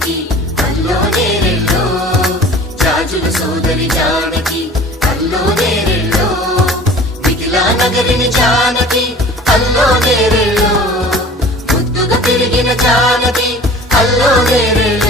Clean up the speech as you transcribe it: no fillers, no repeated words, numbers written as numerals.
జానకి అల్లో నేరెళ్ళో జాజుల సోదరి జానకి అల్లో నేరెళ్ళో మిథిలా నగరిని జానకి అల్లో నేరెళ్ళో ముద్దుగా తిరిగిన జానకి అల్లో నేరెళ్ళో